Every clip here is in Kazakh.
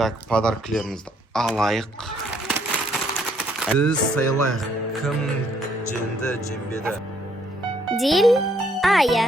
Так, подаркілерімізді алайық. Біз сайлайық. Кім жеңді, жеңбеді? Дил Ая.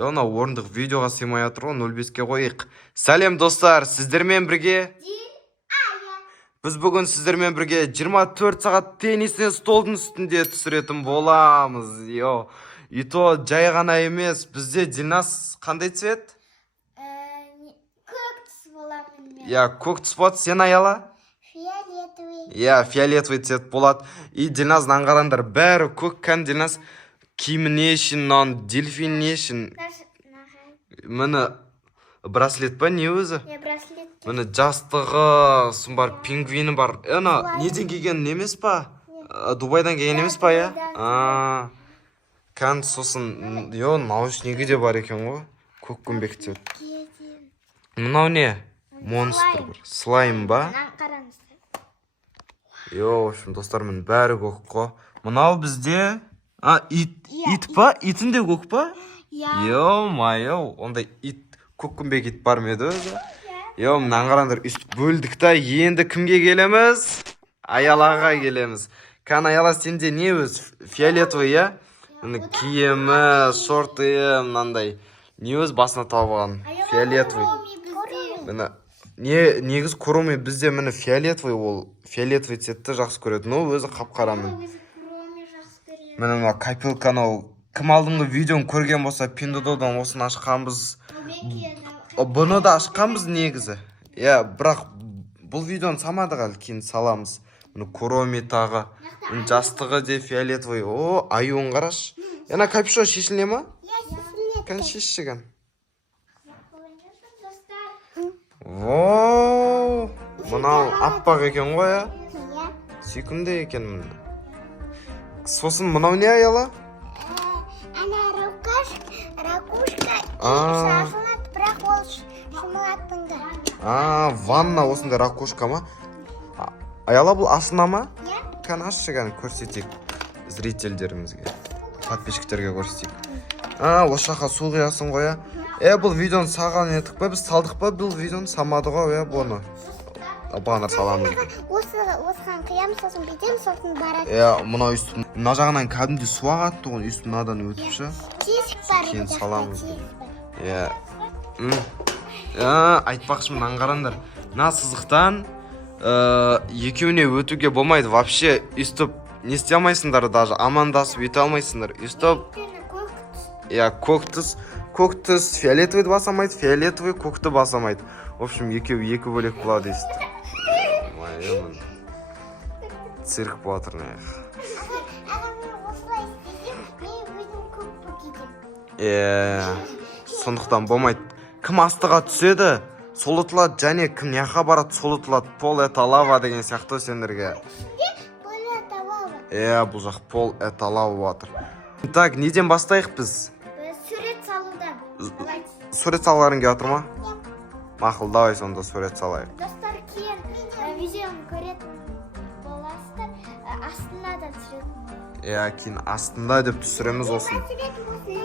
Ona орындық видеоға сыймай жатыр ғой, 05-ке қойық. Сәлем достар, сіздермен бірге біз бүгін сіздермен бірге 24 сағат теннисіне столдың үстінде түсіретін боламыз. И то жай ғана емес, бізде Дилназ қандай цвет? Көк түс боламын мен. Көк түс болады, сен аяла? Фиолетовый. Фиолетовый цвет болады. И Дилназдың аңғарандар бәрі көк кән. Дилназ киіміне шын, дельфиніне шын. Мені браслет па, не өзі? Браслет. Мені жастығы, сын бар, пингвині бар. Неден келген емес па? Дубайдан келген емес па, я? Кән сосын, наушнигі де бар екен ғой. Көк күмбек цвет. Мынау не? Монстр бар. Слайм ба? В общем, достар, мен бәрі көк қой. Мынау бізде... ит па? Итін де көк па? Йо-майо, ондай ит, көк күмбек ит бар меді өзі? Мынан қарандар, үст бөлдік та, енді кімге келеміз? Аялаға келеміз. Кән аяла сенде не өз? Фиолетовый, я? Киемі, шорты, мынандай. Не өз басына табыған? Фиолетовый. Негіз көромей бізде мені фиолетовый, ол фиолетовый цветті жақсы көреді. Өзі қап-қарамын. Мені кайпилканы кім алдыңғы видеоны көрген болса, Пиндододан осын ашқанбыз. Бұны да ашқанбыз негізі. Бірақ бұл видеоны самадық әлі кейін саламыз. Мұны көроми тағы. Жастығы де фиолетовый. Аюын қараш. Кайпшо шешіле ма? Кән шешшіген. Мұнау аппақ екен ғой, сүйкімді екен мұнда. Сосын мұнау не аяла? Ракушка шашылады, бірақ ол шымылаттыңды. Ванна осында ракушка ма? Аяла бұл асына ма? Кән ашшыған көрсетек зрительдерімізге, подписчиктерге көрсетек. Осы жаққа су қиясын ғой, бұл видеоны саған еттік па? Біз салдық па? Бұл видеоны самады ғой, бұны. Бағанар саламыз. Осыған қиям, сосын бетем, сосын барады. Мұна үсті, мұна жағынан кәдімде суа қатты ғой, үсті мұнадан өтіпші. Тесік бар. Кейін саламыз. Айтпақшы мұнан қарандар. Мына сызықтан екеуіне өтуге болмайды. Вообще, үстіп не істей алмайсыңдар, даже амандасып ете алмайсыңдар. Үстіп, көк түс, фиолетовый басамайды, фиолетовый көкті басамайды. В общем, екеуі екі бөлек болады есті. Цирк болатыр, сондықтан болмайды. Кім астыға түседі, сол ұтылады, және кім яқа барады, сол ұтылады. Пол это лава деген сияқты сендерге. Бұл жақ пол это лава болатыр. Так, неден бастайық біз? Сурет салудан. Сурет салуларың келіп отыр ма? Мақыл, давай сонда сурет салайық. Достар, кейін видеоны көретін боласыздар, астында да түсіретін. Кейін астында деп түсіреміз осын.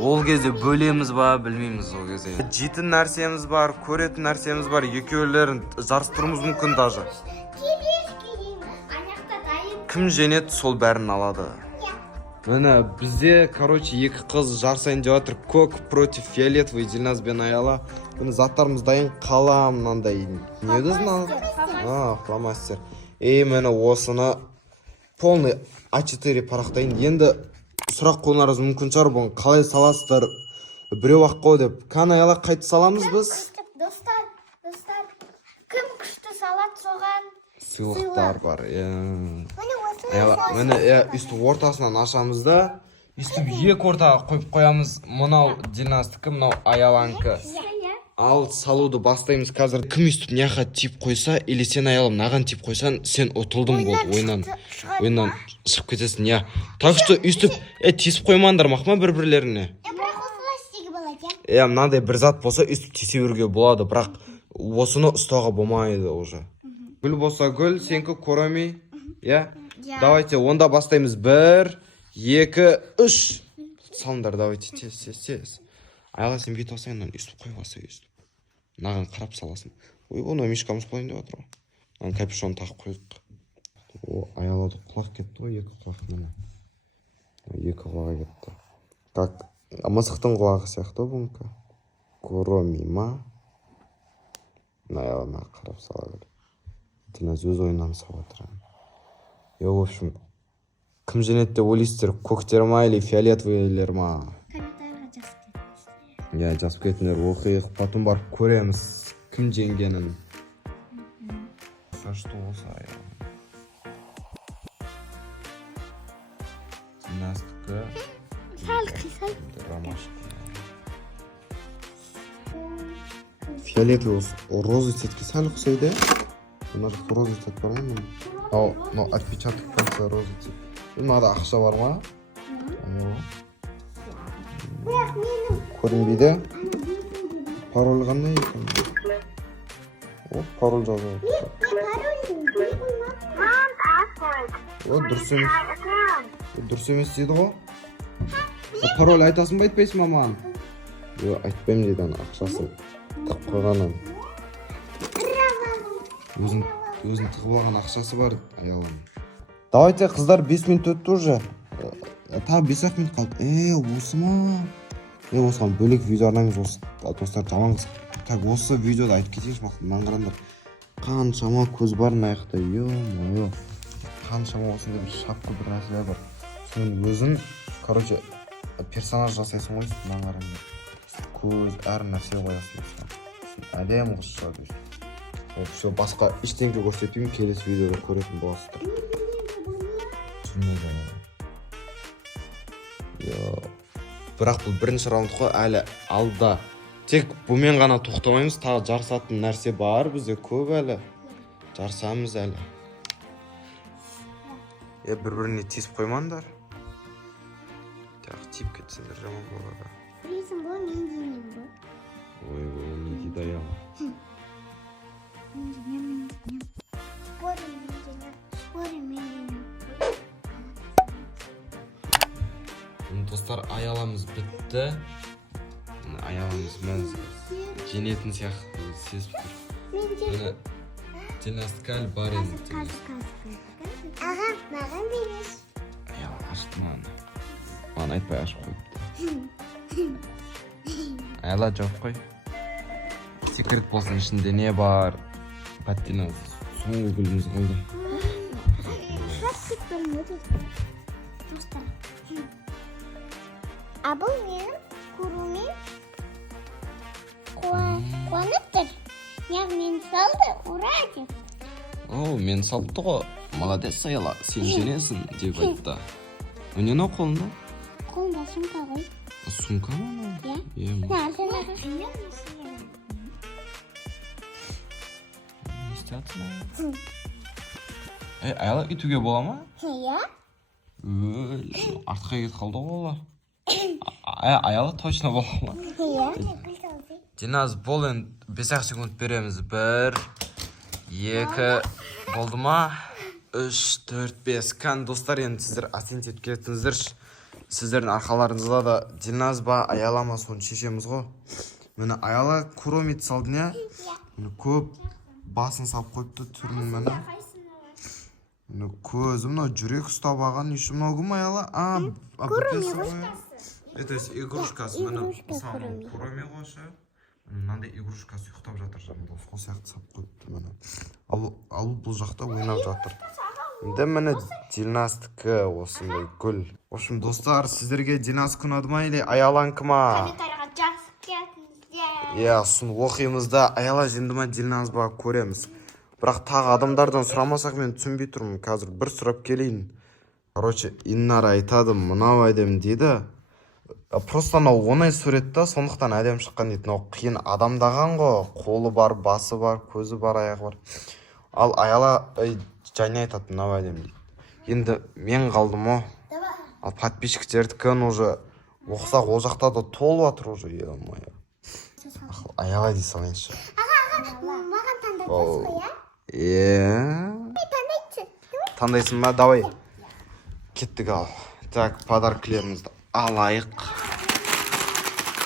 Ол кезде бөлеміз ба, білмейміз ол кезде. Жейтін нәрсеміз бар, көретін нәрсеміз бар, екеулерін жарыстыруымыз мүмкін даже. Кім женет, сол бәрін алады. Мені бізде, екі қыз жарсайын деп жатыр. Көк против фиолетовый, Дилназ бен аяла. Заттарымыз дайын, қалам, мынандай. Не өдізін алды? Фломастер. Мені осыны полный А4 парақтайын. Енді сұрақ қойыңыз мүмкін шығар, бұны қалай саласыздар? Біреу ақ қой деп. Кән аяла қайты саламыз біз? Достар, кім күшті салат соған? Сыйлықтар бар. Мені үсті ортасынан ашамыз да, үсті ек ортаға қойып қоямыз. Мұнау Дилназдікі, мұнау аяланкі. Ал салуды бастаймыз қазір. Кім үстіп неға тип қойса, или сен аялым наған тип қойсан, сен ұтылдың болды ойнан шығып кетесің. Так что үстіп тесіп қоймандар мақма бір-бірлеріне. Мынандай бір зат болса үстіп тесе өрге болады, бірақ осыны ұстауға болмайды уже. Гүл болса гүл, сенкі көремей. Давайте, онда бастаймыз. 1, 2, 3. Салындар, давайте, тез. Аяла сен бет осайынан үстіп қойғасы үстіп. Наған қарап саласын. Ой, оны мишкамыз қойын деп жатыр ғой. Ана капюшон тағып қойдық. О, аялады құлақ кетті ғой, екі құлақ міне. Екі құлағы кетті. Как мысықтың құлағы сияқты бұнікі. Куромима. Аялана қарап сала бер. Диназ өз ойынан салып жатыр. В общем, кім женеді деп ойлайсыздар? Көктер ма или фиолетовыйлер ма? Комментарийға жазып кетіңіздер. Я жазып кетіңдер, оқиық, потом барып көреміз кім жеңгенін. Что болса аяғым. Диназдікі Сәл қисай. ромашка. Фиолетовый розовый цветке сәл ұқсайды. Мына жақта розовый цвет бар ма? Ау, мынау отпечаток конца розовый цвет. Мынада ақша бар ма? Бірақ менің Көрінбейді. Пароль қандай екен? О, пароль жазып. О, дұрыс емес. Дұрыс емес дейді ғой. Пароль айтасың ба, айтпайсың ба маған? Айтпаймын дейді ана ақшасын тығып қойғанын. Өзін тығып алған ақшасы бар аялым. Давайте, қыздар, 5 минут өтті уже. Тағы 5-ақ минут қалды. Осы ма? Осыған бөлек видео арнаймыз осы. Достар, жаман қыз. Так, осы видеода айтып кетейінші маған қараңдар. Қаншама көз бар мына жақта. Ё-моё. Қаншама осындай бір шапка бір нәрселер бар. Соның өзін, короче, персонаж жасайсың ғой, маған қараңдар. Көз, әр нәрсе қоясың. Әдемі қыз шығады. Все, басқа ештеңке көрсетпеймін, келесі видеода көретін боласыздар. Түсінмейді. Бірақ бұл бірінші раунд қой, әлі алда. Тек бұмен ғана тоқтамаймыз, тағы жарысатын нәрсе бар бізде көп әлі. Жарысамыз әлі. Бір-біріне тиісіп қоймаңдар. Тағы тиіп кетсеңдер жаман болады. Білесің бұл, мен деймін бұл. Ой, ол не дейді аяғы. Достар, аяламыз бітті. Аяламыз мәз женетін сияқты сезіп тұр. Диназдікі бар енді. Аға, маған береш. Аяла ашты маған. Маған айтпай ашып қойыпты. Аяла жауып қой. Секрет болсын, ішінде не бар? Паттиназ соңғы гүліміз қалды. А бұл менің Куруми қуанып тұр. Яғни мен салды, ура деп. О, мен салыпты ғой. Молодец, аяла, сен женесің деп айтты. Не мынау қолында? Қолында сумка ғой. Сумка ма? Иә. Не істеятсың? Аяла үйтуге бола ма? Иә. Артқа кет қалды ғой ола. Аяла точно бола ма? Иә. Диназ, бол енді 5 секунд береміз. 1, 2, болды ма? 3, 4, 5. Кән достар, енді сіздер оценить етіп кетіңіздерші. Сіздердің арқаларыңызда да Диназ ба, аяла ма, соны шешеміз ғой. Мені аяла Куромит салды не? Көп басын салып қойыпты түрінің мені. Көзі мынау жүрек ұстап алған, еще мынау кім аяла? Куроми ғой. Это игрушкасы, мені мысалы Куроми қойшы. Мынандай игрушкасы ұйықтап жатыр жаңында. Сол сияқты салып қойыпты мені. Ал бұл жақта ойнап жатыр. Енді мені Диназдікі осындай гүл. В общем, достар, сіздерге Диназ ұнады ма или аяланікі ма? Комментарийға жазып кетіңіздер. Иә, соны оқимызда аяла жеңді ма Диназ ба көреміз. Бірақ тағы адамдардан сұрамасақ мен түсінбей тұрмын. Қазір бір сұрап келейін. Короче, Иннара айтады, мынау әдем дейді. Просто анау оңай суретті, сондықтан әдем шыққан дейді. Мынау қиын адамдаған ғой. Қолы бар, басы бар, көзі бар, аяғы бар. Ал аяла және айтады, мынау әдем дейді. Енді мен қалдым о. Ал подписчиктердікін уже оқысақ ол жақта да толып жатыр уже. Аяла дей салайыншы. Маған таңдайсыз ғой, Таңдайсың ба? Давай. Кеттік ал. Так, подаркілерімізді алайық.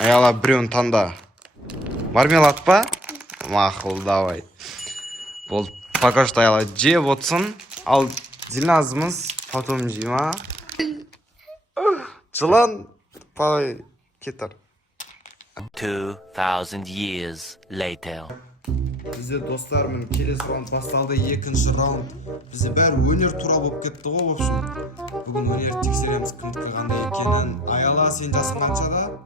Аяла біреуін таңда. Мармелад па? Мақыл, давай. Болды. Пока что аяла жеп отсын. Ал Дилназымыз потом жейма. Жылан. Пай кетер. 2000 years later. Бізде достарымын келесі раунд басталды, екінші раунд. Бізде бәрі өнер тура болып кетті ғой, в общем. Бүгін өнер тексереміз кімдікі қандай екенін. Аяла, сен жасың қаншада?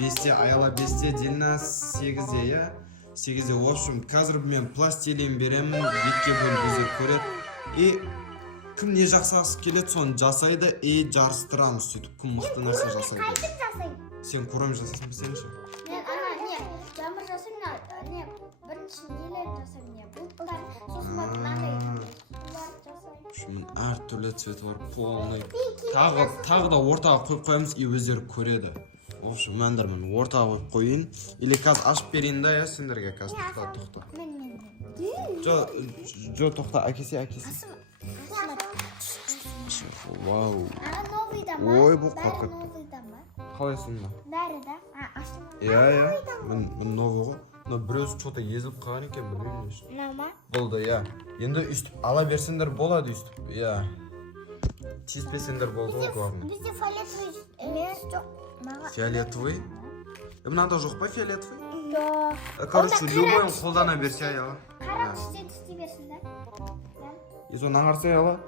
5-те, Аяла 5-те, Дилназ 8-де, я? 8-де, в общем, қазір мен пластилин беремін, екке бөліп өздері көреді. И кім не жақсағысы келеді, соны жасайды, и жарыстырамыз сөйтіп. Кім мықты нәрсе жасайды. Қайтып жасайын? Сен құрам жасасын ба, сен ше? Мен жаңбыр жасайын, бірінші нелерді жасайын, бұлттар, сосын барып мынандай жасайын. Шымен әр түрлі цветі бар, полный. Тағы да ортаға қойып қоямыз, и өздері көреді. В общем, мәндірмін, ортаға қойып қойын. Или қазір ашып берейін да, я сендерге қазір тоқта. Жо, тоқта, әкесе. Вау. Новыйда ма? Ой, бұл Бәрі қатты. новыйда ма? Қалайсың ба? Бәрі да? Аштым. Иә. Мен новый ғой. Но біреусі что-то езіліп қалған екен, білмеймін не үшін. Мынау ма? Болды, иә. Енді үстіп ала берсендер болады үстіп, иә. Тиіспесендер болды ғой, главное. Бізде фиолетовый емес жоқ. Фиолетовый? Мынада жоқ па фиолетовый? Жоқ. Короче, любойын қолдана берсе аяла. Қара түсте берсін да. И соны аңғарса аяла.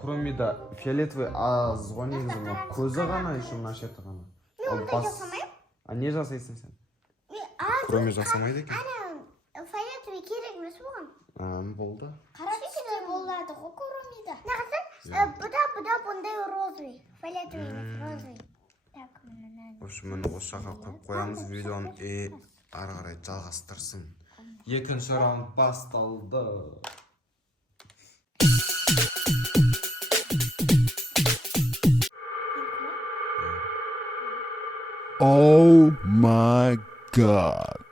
Кроме да фиолетовый аз ғой негізі, көзі ғана, еще мына шеті ғана. Мен ондай жасамайым. А не жасайсың сен? Кроме жасамайды екен. Фиолетовый керек емес оған. Болды. Қара түсте болады ғой кромеда. Нағызын, бұда бұндай розовый. Фиолетовый емес розовый. Так, В общем, мені осы жаққа қойып қоямыз видеоны, и ары қарай жалғастырсын. Екінші раунд басталды. Oh my god.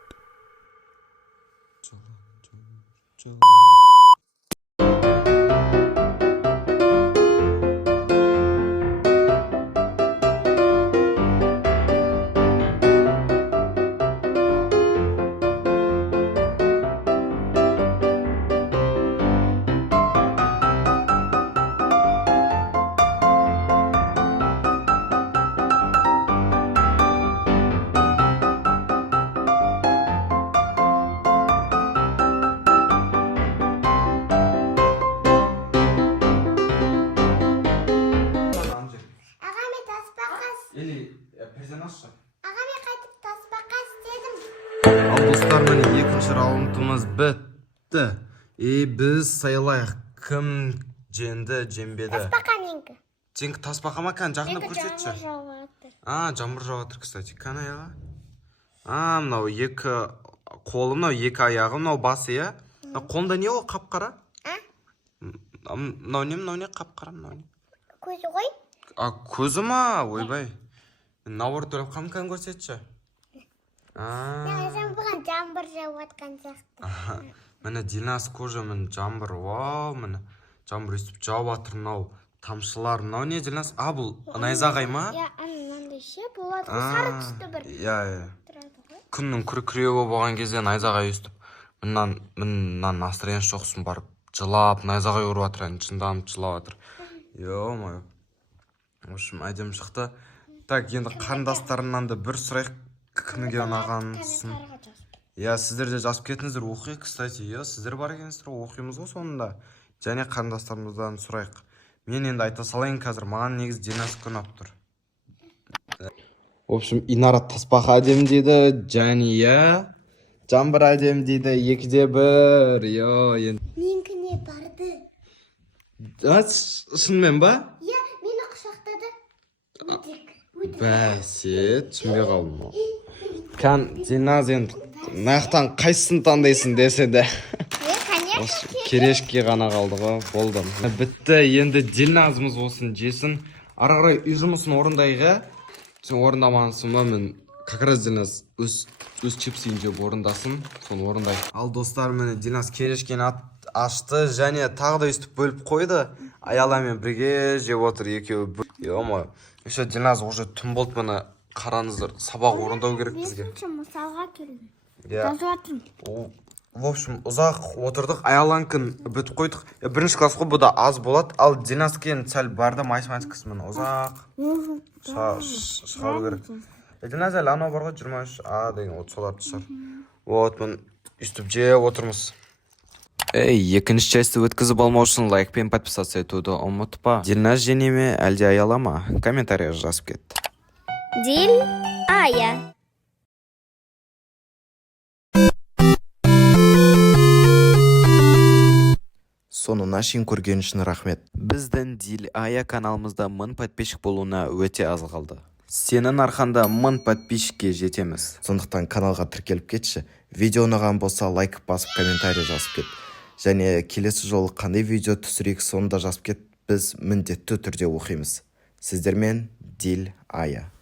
Ал достар, міне екінші раундымыз бітті. И біз сайлайық, кім жеңді, жеңбеді. Таспақаненкі. Сен таспақа ма кән жақындап көрсетші. Жаңбыр жауатыр. Жаңбыр жауатыр, кстати. Кән аяға? Мынау екі қолы, мынау екі аяғы, мынау басы, я? Қолында не ол, қап-қара? Мынау не, қап-қара, мынау не? Көзі ғой? Көзі ма? Ойбай. Науыр төліп қам кән көрсетші. Мен бұған жаңбыр жауатқан сияқты. Міне Дилназ кожа, міне жаңбыр, вау, міне жаңбыр өстіп жауып атыр, мынау тамшылар, мынау не Дилназ? Бұл найзағай ма? Мынандай ше болады, сары түсті бір. Күннің күркіреуі болған кезде найзағай өстіп, мыннан настроение жоқсын барып, жылап, найзағай ұрып атыр, жынданып жылап атыр. Ё-моё. В общем, әдем шықты. Так, енді қандастарынан да бір сұрайық, кімге ұнағансын. Сіздер де жазып кетіңіздер, оқиық, кстати. Сіздер бар екенсіздер, оқимыз ғой сонында. Және қандастарымыздан сұрайық. Мен енді айта салайын қазір, маған негіз Дилназ ұнап тұр. В общем, Инара таспақа әдем дейді, және жаңбыр әдем дейді, 2-1. Менкіне барды. Шынымен ба? Мені құшақтады. Бәсе, түсінбей қалдым. Кән, Дилназ енді нақтан қайсысын таңдайсың десе де. Керешке ғана қалды ғой, болды. Бітті, енді Дилназымыз осын жесін. Ары қарай үй жұмысын орындайға. Сен орындамағансың ба, мен как раз Дилназ өз чипсін жеп орындасын, соны орындай. Ал достар, мені Дилназ керешкені ашты, және тағы да өстіп бөліп қойды. Аяламен бірге жеп отыр екеуі. Ё-моё. Еще Дилназ уже түн болды, мені қараңыздар, сабақ орындау керек бізге. Бесінші мысалға келдім. Жазып жатырмын. В общем, ұзақ отырдық, аяғанкін бітіп қойдық. Бірінші класс қой, бұл да аз болады, ал 12 кейін сәл барды математикасы міне ұзақ шығару керек. Диназ әлі анау бар ғой 23А деген соларды шығар. Вот, мен үстіп жеп отырмыз. Екінші частьті өткізіп алмау үшін лайк пен подписаться етуді ұмытпа. Дильназ жеңе ме, әлде аяла ма? Комментария жазып кет. Диль, Ая. Соңына шейін көрген үшін рахмет. Біздің Диль Ая каналымызда 1000 подписчик болуына өте аз қалды. Сенің арқанда 1000 подписчикке жетеміз. Сондықтан каналға тіркеліп кетші. Видео ұнаған болса лайк басып комментарий жазып кет. Және келесі жолы қандай видео түсірейік соны да жазып кет. Біз міндетті түрде оқимыз. Сіздермен Диль Ая.